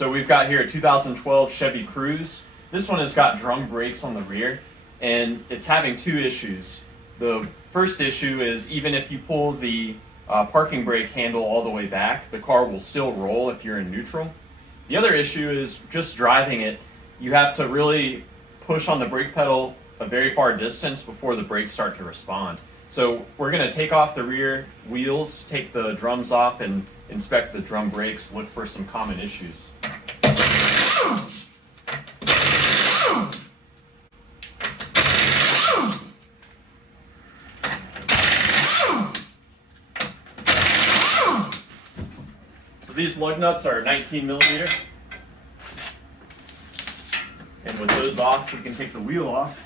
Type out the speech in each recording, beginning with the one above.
So we've got here a 2012 Chevy Cruze. This one has got drum brakes on the rear, and it's having two issues. The first issue is even if you pull the parking brake handle all the way back, the car will still roll if you're in neutral. The other issue is just driving it, you have to really push on the brake pedal a very far distance before the brakes start to respond. So we're going to take off the rear wheels, take the drums off, and inspect the drum brakes, look for some common issues. So these lug nuts are 19 millimeter. And with those off, we can take the wheel off.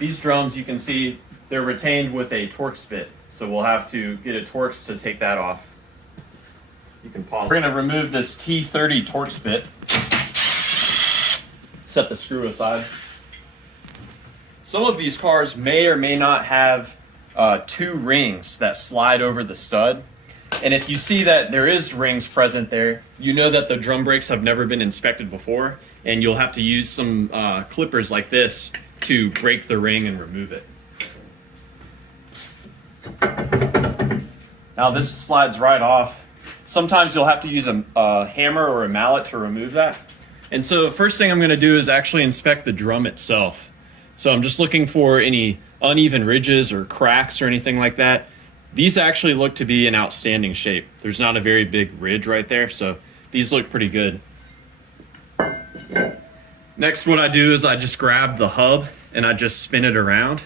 These drums, you can see, they're retained with a Torx bit. So we'll have to get a Torx to take that off. You can pause. We're going to remove this T30 Torx bit. Set the screw aside. Some of these cars may or may not have two rings that slide over the stud. And if you see that there is rings present there, you know that the drum brakes have never been inspected before, and you'll have to use some clippers like this to break the ring and remove it. Now this slides right off. Sometimes you'll have to use a hammer or a mallet to remove that. And so the first thing I'm going to do is actually inspect the drum itself. So I'm just looking for any uneven ridges or cracks or anything like that. These actually look to be in outstanding shape. There's not a very big ridge right there, so these look pretty good. Next, what I do is I just grab the hub and I just spin it around.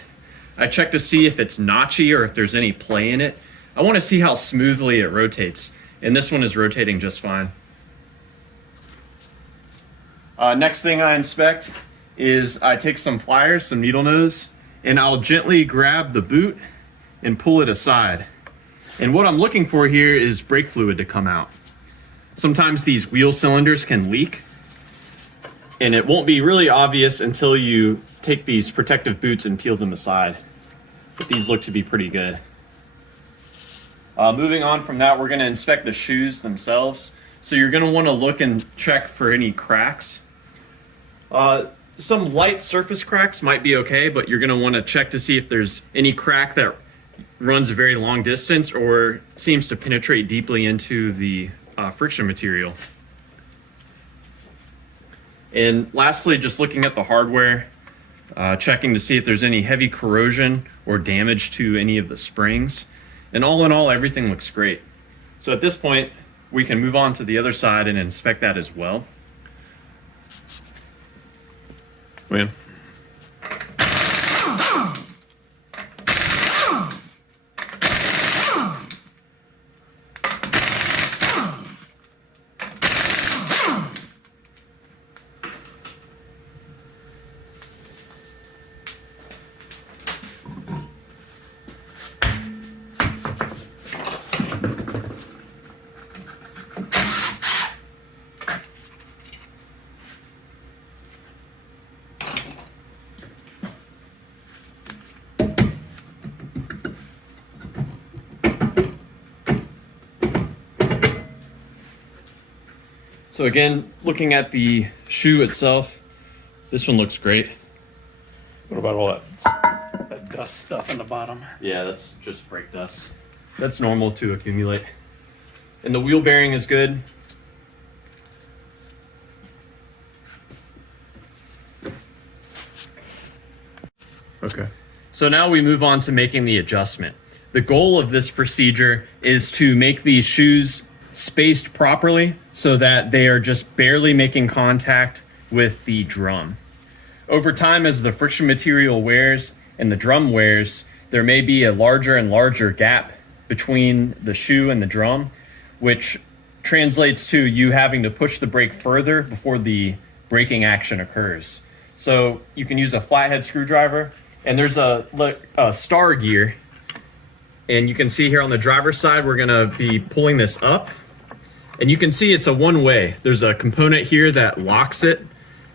I check to see if it's notchy or if there's any play in it. I want to see how smoothly it rotates, and this one is rotating just fine. Next thing I inspect is I take some pliers, some needle nose, and I'll gently grab the boot and pull it aside. And what I'm looking for here is brake fluid to come out. Sometimes these wheel cylinders can leak, and it won't be really obvious until you take these protective boots and peel them aside. But these look to be pretty good. Moving on from that, we're going to inspect the shoes themselves. So you're going to want to look and check for any cracks. Some light surface cracks might be okay, but you're going to want to check to see if there's any crack that runs a very long distance or seems to penetrate deeply into the friction material. And lastly, just looking at the hardware, checking to see if there's any heavy corrosion or damage to any of the springs. And all in all, everything looks great. So at this point, we can move on to the other side and inspect that as well. William. So again, looking at the shoe itself, this one looks great. What about all that dust stuff in the bottom? Yeah, that's just brake dust. That's normal to accumulate. And the wheel bearing is good. Okay. So now we move on to making the adjustment. The goal of this procedure is to make these shoes spaced properly so that they are just barely making contact with the drum. Over time, as the friction material wears and the drum wears, there may be a larger and larger gap between the shoe and the drum, which translates to you having to push the brake further before the braking action occurs. So you can use a flathead screwdriver, and there's a star gear, and you can see here on the driver's side, we're gonna be pulling this up. And you can see it's a one-way. There's a component here that locks it,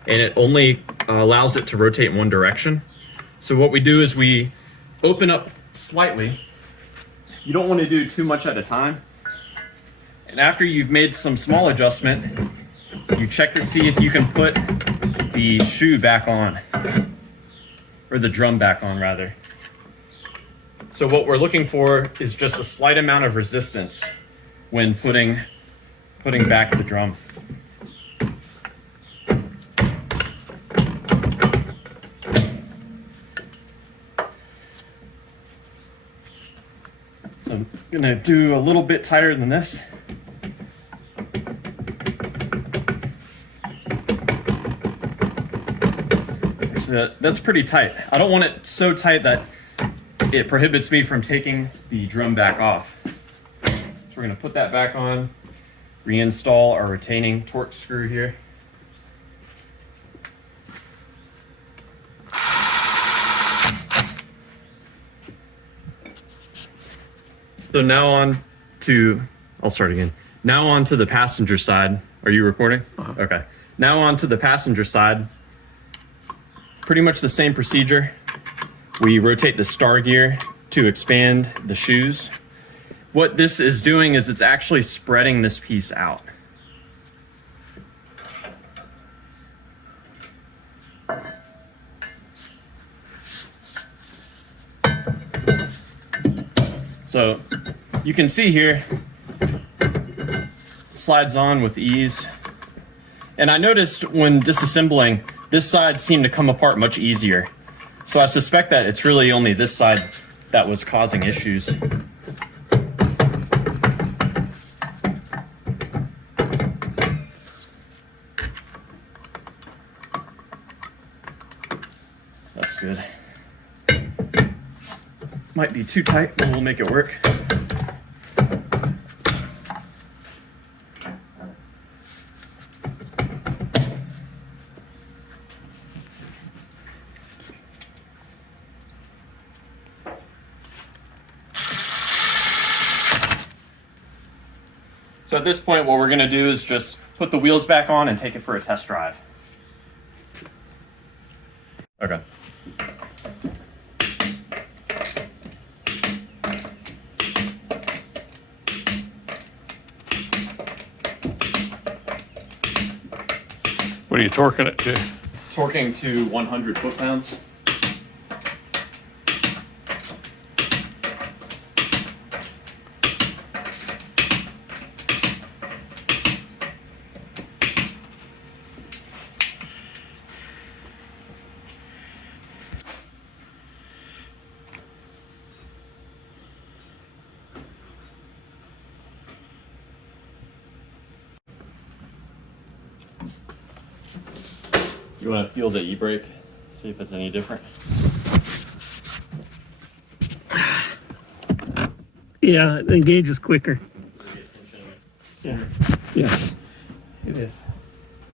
and it only allows it to rotate in one direction. So what we do is we open up slightly you don't want to do too much at a time. And after you've made some small adjustment, you check to see if you can put the shoe back on, or the drum back on rather. So what we're looking for is just a slight amount of resistance when putting back the drum. So I'm gonna do a little bit tighter than this. So that's pretty tight. I don't want it so tight that it prohibits me from taking the drum back off. So we're gonna put that back on, reinstall our retaining torque screw here. So now on to, I'll start again. Now on to the passenger side. Are you recording? Okay. Now on to the passenger side. Pretty much the same procedure. We rotate the star gear to expand the shoes. What this is doing is it's actually spreading this piece out. So you can see here, it slides on with ease. And I noticed when disassembling, this side seemed to come apart much easier. So I suspect that it's really only this side that was causing issues. That's good. Might be too tight, but we'll make it work. So at this point, what we're gonna do is just put the wheels back on and take it for a test drive. Okay. What are you torquing it to? Torquing to 100 foot-pounds. You want to feel the e-brake, see if it's any different. Yeah, the gauge is quicker. Yeah. Yeah. It is.